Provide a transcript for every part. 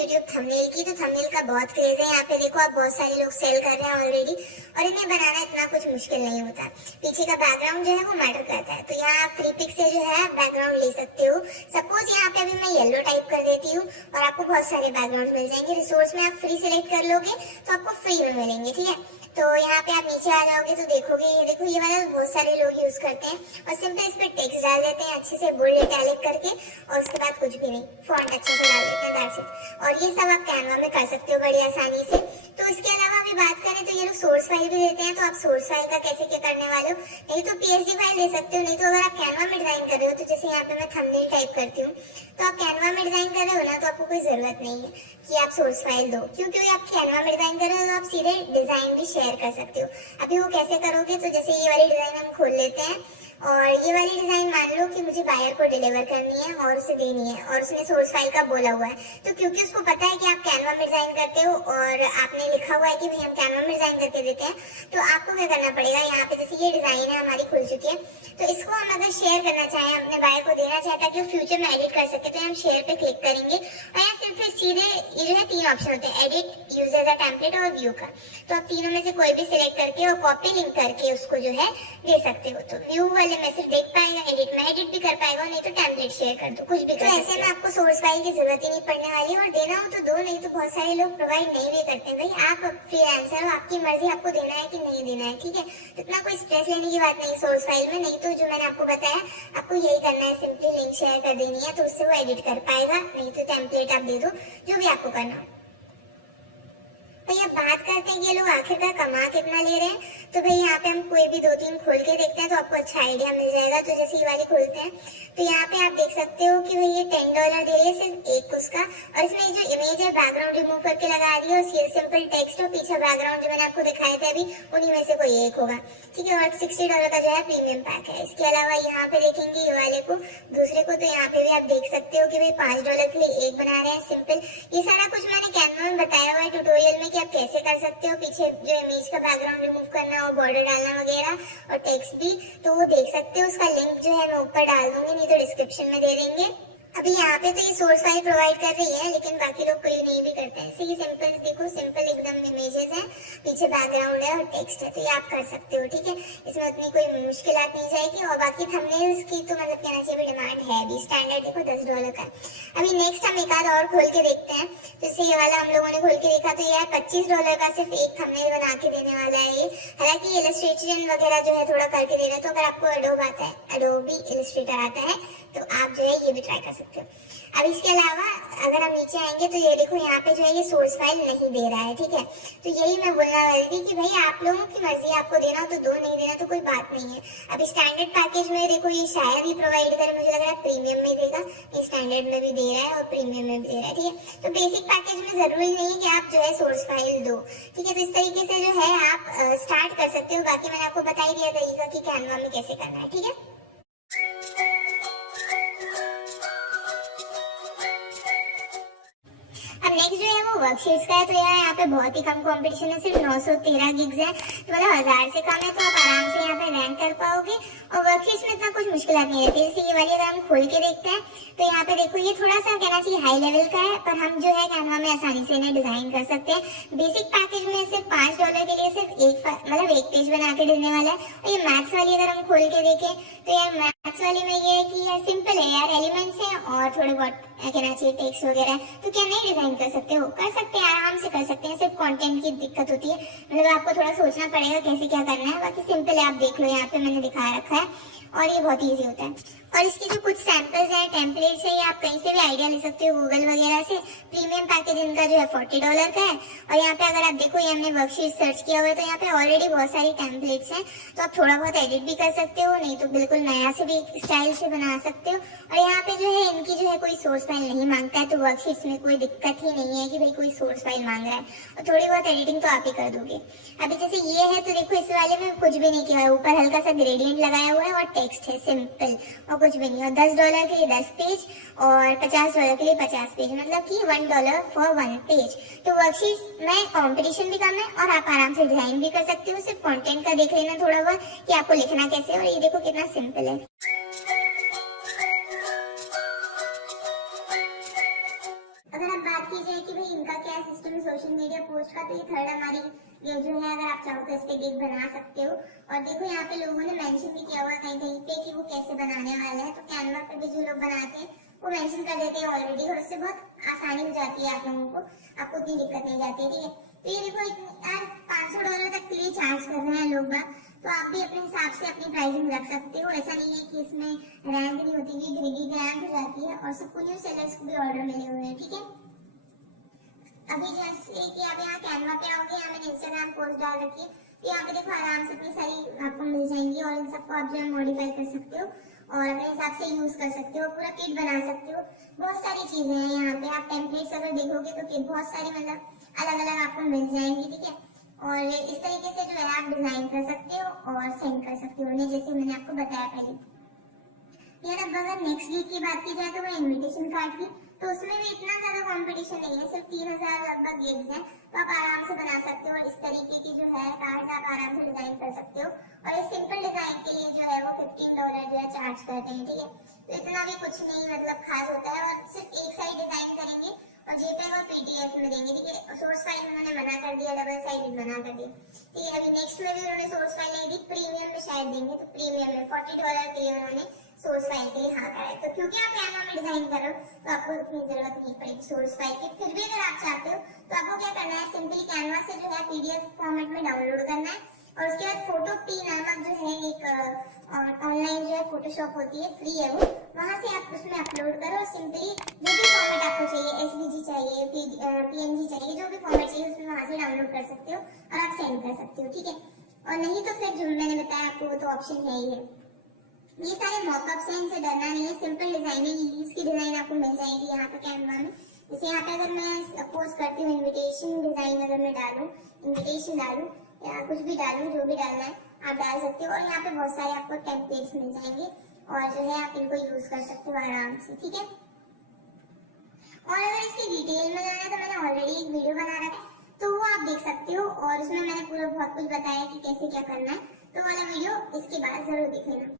YouTube thumbnail की, तो thumbnail का बहुत क्रेज है। यहाँ पे देखो आप बहुत सारे लोग सेल कर रहे हैं ऑलरेडी, और इन्हें बनाना इतना कुछ मुश्किल नहीं होता। पीछे का बैकग्राउंड जो है वो मैटर करता है। तो यहाँ आप फ्री पिक से जो है बैकग्राउंड ले सकते हो। सपोज यहाँ पे अभी मैं येलो टाइप कर देती हूँ और आपको बहुत सारे बैकग्राउंड मिल जाएंगे। रिसोर्स में आप फ्री सिलेक्ट कर लोगे तो आपको फ्री में मिलेंगे, ठीक है। तो यहाँ पे आप नीचे आ जाओगे तो देखोगे, ये देखो ये वाला बहुत सारे लोग यूज करते हैं, और सिंपल इस पे टेक्स्ट डाल देते हैं अच्छे से बोल्ड इटैलिक करके, और उसके बाद कुछ भी नहीं, फॉन्ट अच्छे से डाल देते हैं, दैट्स इट। और ये सब आप कैनवा में कर सकते हो बड़ी आसानी से। तो इसके अलावा अभी बात करें तो ये लोग सोर्स फाइल भी देते हैं। तो आप सोर्स फाइल का कैसे क्या करने वाले हो, नहीं तो पीएसडी फाइल दे सकते हो, नहीं तो अगर आप कैनवा में डिजाइन कर रहे हो, तो जैसे यहाँ पे मैं थंबनेल टाइप करती हूँ, तो आप कैनवा में डिजाइन कर रहे हो ना, तो आपको कोई जरूरत नहीं है कि आप सोर्स फाइल दो, क्योंकि आप कैनवा में डिजाइन कर रहे हो तो आप सीधे डिजाइन भी शेयर कर सकते हो। अभी वो कैसे करोगे, तो जैसे ये वाली डिजाइन हम खोल लेते हैं, और ये वाली डिजाइन मान लो कि मुझे बायर को डिलीवर करनी है और उसे देनी है, और उसने सोर्स फाइल का बोला हुआ है, तो क्योंकि उसको पता है कि आप कैनवा में डिजाइन करते हो और आपने लिखा हुआ है कि भाई हम कैनवा में डिजाइन करके देते हैं, तो आपको क्या करना पड़ेगा, यहाँ पे जैसे ये डिजाइन है हमारी खुल चुकी है, तो इसको हम अगर शेयर करना चाहें, अपने बायर को देना चाहे ताकि वो फ्यूचर में एडिट कर सके, तो हम शेयर पे क्लिक करेंगे, और यहाँ सिर्फ सीधे ये जो है तीन ऑप्शन होते हैं, edit, use as a template और व्यू का। तो आप तीनों में से कोई भी सिलेक्ट करके और कॉपी लिंक करके उसको जो है दे सकते हो। तो व्यू वाले में सिर्फ देख पाएगा, एडिट में एडिट भी कर पाएगा, नहीं तो टेम्पलेट शेयर कर दो, कुछ भी कर। तो ऐसे में आपको सोर्स फाइल की जरूरत ही नहीं पड़ने वाली, और देना हो तो दो, नहीं तो बहुत सारे लोग प्रोवाइड नहीं भी करते। भाई आप फ्रीलांसर हो, आपकी मर्जी आपको देना है कि नहीं देना है, ठीक है। तो इतना कोई स्ट्रेस लेने की बात नहीं सोर्स फाइल में। नहीं तो जो मैंने आपको बताया, आपको यही करना है, सिंपली लिंक शेयर कर देनी है, तो उससे वो एडिट कर पाएगा, नहीं तो टेम्पलेट आप दे दो, जो भी आपको करना हो। भैया बात करते हैं कि ये लोग आखिरकार कमा कितना ले रहे हैं। तो भाई यहाँ पे हम कोई भी दो तीन खोल के देखते हैं तो आपको अच्छा आइडिया मिल जाएगा। तो जैसे ये वाली खोलते हैं तो यहाँ पे आप देख सकते हो कि भाई ये $10 दे रही है सिर्फ एक उसका, और इसमें जो इमेज है बैकग्राउंड रिमूव करके लगा दी है, और सिंपल टेक्स्ट और पीछे बैकग्राउंड जो मैंने आपको दिखाए थे अभी, उन्हीं में से कोई एक होगा, ठीक है। और $60 का जो है प्रीमियम पैक है। इसके अलावा यहाँ पे देखेंगे ये वाले को, दूसरे को, तो यहाँ पे भी आप देख सकते हो कि भाई $5 के लिए एक बना रहे हैं सिंपल। ये सारा कुछ मैंने कैनवा में बताया हुआ है ट्यूटोरियल में कि आप कैसे कर सकते हो, पीछे जो इमेज का बैकग्राउंड रिमूव करना और बॉर्डर डालना वगैरह, और टेक्स्ट भी, तो वो देख सकते हो। उसका लिंक जो है मैं ऊपर डाल दूंगी, नहीं तो डिस्क्रिप्शन में दे देंगे। अभी यहाँ पे तो ये सोर्स फाइल प्रोवाइड कर रही है, लेकिन बाकी लोग कोई नहीं भी करते हैं। ये सिंपल देखो, सिंपल एकदम इमेजेस है, पीछे बैकग्राउंड है और टेक्स्ट है, तो ये आप कर सकते हो, ठीक है। इसमें उतनी कोई मुश्किलात नहीं जाएगी। और बाकी थंबनेल्स की तो मतलब कहना चाहिए डिमांड है भी, स्टैंडर्ड देखो $10 का है। अभी नेक्स्ट हम एक आध और खोल के देखते हैं। जैसे ये वाला हम लोगों ने खोल के देखा, तो ये $25 का सिर्फ एक थंबनेल बना के देने वाला है ये। हालांकि इलस्ट्रेशन वगैरह जो है थोड़ा करके दे रहे हैं, तो अगर आपको एडोब आता है, एडोबी इलस्ट्रेटर आता है, तो आप जो है ये भी ट्राई कर सकते हो। अब इसके अलावा अगर हम नीचे आएंगे तो ये देखो यहाँ पे जो है ये सोर्स फाइल नहीं दे रहा है, ठीक है। तो यही मैं बोलने वाली थी कि भाई आप लोगों की मर्जी, आपको देना हो तो दो, नहीं देना तो कोई बात नहीं है। अब स्टैंडर्ड पैकेज में देखो ये शायद ही प्रोवाइड करे, मुझे लग रहा है प्रीमियम में देगा, ये स्टैंडर्ड में भी दे रहा है और प्रीमियम में भी दे रहा है, ठीक है। तो बेसिक पैकेज में जरूरी नहीं है कि आप जो है सोर्स फाइल दो, ठीक है। तो इस तरीके से जो है आप स्टार्ट कर सकते हो। बाकी मैंने आपको बता ही दिया तरीका कि कैनवा में कैसे करना है, ठीक है। अब नेक्स्ट जो है वो वर्कशीट्स का है। तो यार यहाँ पे बहुत ही कम कंपटीशन है, सिर्फ 913 गिग्स है, तो मतलब 1000 से कम है, तो आप आराम से यहाँ पे रैंक कर पाओगे। और वर्कशीट्स में इतना कुछ मुश्किल नहीं रहती। जैसे ये वाली अगर हम खोल के देखते हैं तो यहाँ पे देखो ये थोड़ा सा कहना चाहिए हाई लेवल का है, पर हम जो है कैनवा में आसानी से इन्हें डिजाइन कर सकते हैं। बेसिक पैकेज में सिर्फ $5 के लिए सिर्फ एक पेज बना के देने वाला है। और ये मैथ्स वाली अगर हम खोल के देखें तो यार मैथ्स वाली में ये है कि यार सिंपल है यार, एलिमेंट्स है और थोड़े बहुत कहना चाहिए टेक्स्ट वगैरह, तो क्या नहीं डिजाइन कर सकते हो, कर सकते हैं, आराम से कर सकते हैं। सिर्फ कंटेंट की दिक्कत होती है, मतलब आपको थोड़ा सोचना पड़ेगा कैसे क्या करना है। बाकी सिंपल है, आप देख लो यहाँ पे मैंने दिखा रखा है, और ये बहुत इजी होता है। और इसकी जो कुछ सैंपल्स हैं, टेम्पलेट्स है, ये आप कहीं से भी आइडिया ले सकते हो, गूगल वगैरह से। प्रीमियम पैकेज इनका जो है $40 का है। और यहाँ पे अगर आप देखो, ये हमने वर्कशीट सर्च किया हुआ है, तो यहाँ पे ऑलरेडी बहुत सारी टेम्पलेट्स हैं, तो आप थोड़ा बहुत एडिट भी कर सकते हो, नहीं तो बिल्कुल नया से भी स्टाइल से बना सकते हो। और यहाँ पे जो है इनकी जो है कोई सोर्स फाइल नहीं मांगता है, तो वर्कशीट्स में कोई दिक्कत ही नहीं है कि भाई कोई सोर्स फाइल मांग रहा है, और थोड़ी बहुत एडिटिंग तो आप ही कर दोगे। अभी जैसे ये है तो देखो, इस वाले में कुछ भी नहीं किया है, ऊपर हल्का सा ग्रेडियंट लगाया हुआ है और टेक्स्ट है सिंपल, और कुछ भी नहीं। और $10 के लिए 10 पेज और $50 के लिए 50 पेज, मतलब कि $1 फॉर 1 पेज। तो वर्कशीट में कंपटीशन भी कम है और आप आराम से डिजाइन भी कर सकते हो। सिर्फ कंटेंट का देख लेना थोड़ा बहुत कि आपको लिखना कैसे है, और ये देखो कितना सिंपल है। अगर आप बात की जाए कि सोशल मीडिया पोस्ट का, तो ये थर्ड हमारी ये जो है, अगर आप चाहो तो इस पे गिग बना सकते हो। और देखो यहाँ पे लोगों ने मेंशन भी किया हुआ है कहीं कहीं पे कि वो कैसे बनाने वाला है, तो कैनवा पे भी जो लोग बनाते हैं वो मेंशन कर देते हैं ऑलरेडी, और उससे बहुत आसानी हो जाती है आप लोगों को, आपको उतनी दिक्कत नहीं जाती है, ठीक है। तो ये देखो यार $500 तक के लिए चार्ज कर रहे हैं लोग बाग, तो आप भी अपने हिसाब से अपनी प्राइसिंग रख सकते हो। ऐसा नहीं है कि इसमें रैंक नहीं होती, कि ग्रिगी रैंक हो जाती है, और सबको न्यू सेलर्स को भी ऑर्डर मिले हुए हैं, ठीक है। अभी जैसे कि आप यहाँ कैनवा पे आओगे, यहाँ मैंने इंस्टाग्राम पोस्ट डाल रखी है, तो यहाँ पे देखो आराम से इतनी सारी आपको मिल जाएंगी, और इन सबको आप जो है मॉडिफाई कर सकते हो और अपने हिसाब से यूज कर सकते हो, पूरा किट बना सकते हो। बहुत सारी चीजें हैं यहाँ पे, आप टेम्पलेट्स अगर देखोगे तो किट बहुत सारी मतलब अलग अलग आपको मिल जाएंगी, ठीक है। और इस तरीके से जो है आप डिजाइन कर सकते हो और सेंड कर सकते हो, जैसे मैंने आपको बताया पहले। यार अब अगर नेक्स्ट वीक की बात की जाए तो वो इनविटेशन कार्ड की, तो उसमें भी इतना ज्यादा कंपटीशन नहीं है, सिर्फ 3000 लगभग गिग्स हैं, तो आप आराम से बना सकते हो। और इस तरीके की जो है कार्ड आप आराम से डिजाइन कर सकते हो, और इस सिंपल डिजाइन के लिए जो है वो $15 जो है चार्ज करते हैं, ठीक है। तो इतना भी कुछ नहीं मतलब खास होता है, और सिर्फ एक साइड डिजाइन करेंगे और JPEG और PDF में देंगे, ठीक है। सोर्स फाइल उन्होंने मना कर दिया, डबल साइडेड मना कर दिया, ठीक है। अभी नेक्स्ट में भी उन्होंने सोर्स फाइल नहीं दी, प्रीमियम में शायद देंगे, तो प्रीमियम में $40 के लिए उन्होंने सोर्स फाइल के लिए हाँ करा है। तो क्योंकि आप कैनवा में डिजाइन कर रहे हो तो आपको इतनी जरूरत नहीं पड़ेगी सोर्स फाइल की। फिर भी अगर आप चाहते हो तो आपको क्या करना है, सिंपली कैनवा से जो है PDF फॉर्मेट में डाउनलोड करना है, और उसके बाद फोटो पी नामक जो है एक ऑनलाइन जो है फोटोशॉप होती है, फ्री है वो, वहां से आप उसमें अपलोड करो। सिंपली जो भी फॉर्मेट आपको चाहिए, SVG चाहिए, PNG चाहिए, जो भी फॉर्मेट चाहिए उसमें वहां से डाउनलोड कर सकते हो और आप सेंड कर सकते हो, ठीक है। और नहीं तो फिर जो मैंने बताया आपको वो तो ऑप्शन है ही है। ये सारे मॉकअप्स हैं, इनसे डरना नहीं है, सिंपल डिजाइनिंग, इसकी डिजाइन आपको मिल जाएगी यहाँ पे कैनवा में। जैसे यहाँ पे अगर मैं पोस्ट करती हूँ इनविटेशन डिजाइन, अगर मैं डालूं, इनविटेशन डालूं या कुछ भी डालूं, जो भी डालना है आप डाल सकते हो। और यहाँ पे बहुत सारे आपको टेम्पलेट्स मिल जाएंगे, और जो है आप इनको यूज कर सकते हो आराम से, ठीक है। और अगर इसकी डिटेल में जाना है तो मैंने ऑलरेडी एक वीडियो बना रखा है, तो वो आप देख सकते हो, और उसमें मैंने पूरा बहुत कुछ बताया कि कैसे क्या करना है, तो वाला वीडियो इसके बाद जरूर देख लेना।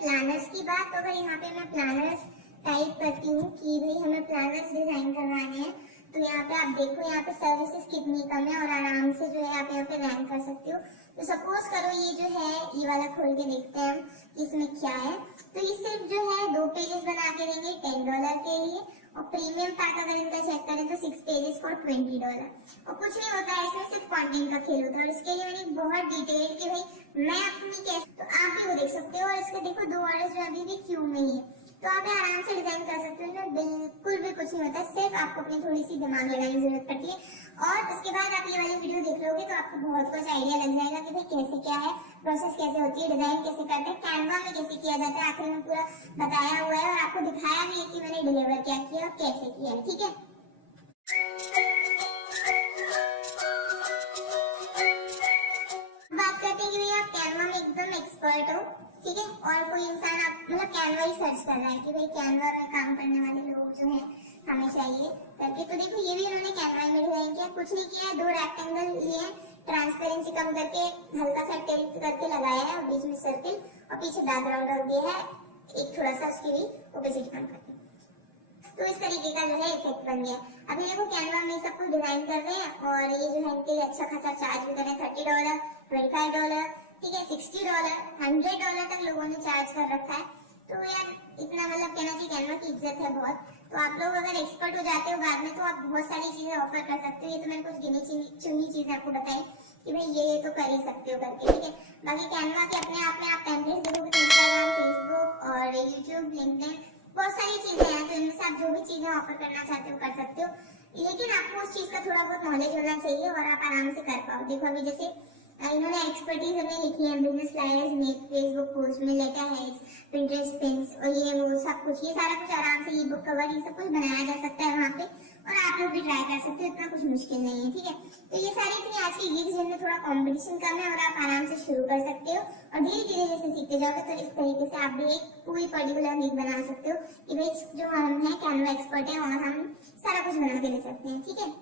प्लानर्स की बात, तो अगर यहाँ पे मैं प्लानर्स टाइप करती हूँ कि भाई हमें प्लानर्स डिजाइन करवाने हैं, तो यहाँ पे आप देखो यहाँ पे सर्विसेज कितनी कम है, और आराम से जो है आप यहाँ पे रैंक कर सकते हो। तो सपोज करो ये जो है ये वाला खोल के देखते हैं कि इसमें क्या है, तो ये सिर्फ जो है 2 पेजेस बना के देंगे $10 के लिए, और प्रीमियम पैक अगर इनका चेक करें तो 6 पेजेस फॉर $20। और कुछ नहीं होता है इसमें, सिर्फ कंटेंट का खेल होता है। और इसके लिए मैंने बहुत डिटेल कि भाई मैं अपनी कैसे, तो आप भी वो देख सकते हो। और इसके देखो 2 ऑर्डर्स जो अभी भी क्यू में ही है, तो आप आराम से डिजाइन कर सकते हो, इसमें बिल्कुल भी कुछ नहीं होता, सिर्फ आपको अपनी थोड़ी सी दिमाग लगाने की जरूरत पड़ती है। और उसके बाद आप ये वाली वीडियो देख लोगे तो आपको बहुत कुछ आइडिया लग जाएगा कि भाई कैसे क्या है, प्रोसेस कैसे होती है, डिजाइन कैसे करते हैं, कैनवा में कैसे किया जाता है, आखिर में पूरा बताया हुआ है, और आपको दिखाया भी है कि मैंने डिलीवर क्या किया और कैसे किया है, ठीक है। बात करते हैं कि भाई आप कैनवा में एकदम एक्सपर्ट हो, ठीक है, और कोई इंसान आप मतलब कैनवा ही सर्च कर रहा है कि भाई कैनवा में काम करने वाले लोग जो है हमें चाहिए करके, तो देखो ये भी उन्होंने कैनवा में डिजाइन किया, कुछ नहीं किया, 2 रेक्टेंगल लिए, ट्रांसपेरेंसी कम करके हल्का सा टिल्ट करके लगाया है, और बीच में सर्किल, और पीछे बैकग्राउंड रख दिया है एक थोड़ा सा, उसकी भी ओपेसिटी कम करके, तो इस तरीके का जो है इफेक्ट बन गया। अभी देखो कैनवा में सब कुछ डिजाइन कर रहे हैं, और ये जो है इनके लिए अच्छा खासा चार्ज भी कर रहे हैं, $30, $25, ठीक है, $60, $100 तक लोगों ने चार्ज कर रखा है। तो यार इतना मतलब कहना चाहिए कैनवा की इज्जत है बहुत। तो आप लोग अगर एक्सपर्ट हो जाते हो बाद में तो आप बहुत सारी चीजें ऑफर कर सकते हो। ये तो मैंने कुछ गिनी चुनी चीजें आपको बताई कि भाई ये तो कर ही सकते हो करके, ठीक है। बाकी कैनवा के अपने आप में आप टेम्पलेट्स देखोगे तो इंस्टाग्राम, फेसबुक और यूट्यूब, लिंक्डइन, बहुत सारी चीजें हैं, तो इनमें से आप जो भी चीजें ऑफर करना चाहते हो कर सकते हो, लेकिन आपको उस चीज का थोड़ा बहुत नॉलेज होना चाहिए और आप आराम से कर पाओ। देखो अभी जैसे इन्होंने एक्सपर्टीज हमें लिखी है, business flyers, make Facebook post में, लेटर हेड्स, पिंटरेस्ट पिन्स और ये वो सब कुछ, ये सारा कुछ आराम से, ई बुक कवर, ये सब कुछ बनाया जा सकता है वहाँ पे, और आप लोग भी ट्राई कर सकते हो, इतना कुछ मुश्किल नहीं है, ठीक है। तो ये सारी थी आज की गिग्स जिनमें थोड़ा कंपटीशन कम है, और आप आराम से शुरू कर सकते हो, और धीरे धीरे जैसे सीखते जाओगे तो इस तरीके से आप भी एक पूरी पर्टिकुलर गिग बना सकते हो कि भाई जो हम है कैनवा एक्सपर्ट है और हम सारा कुछ बना के दे सकते हैं, ठीक है।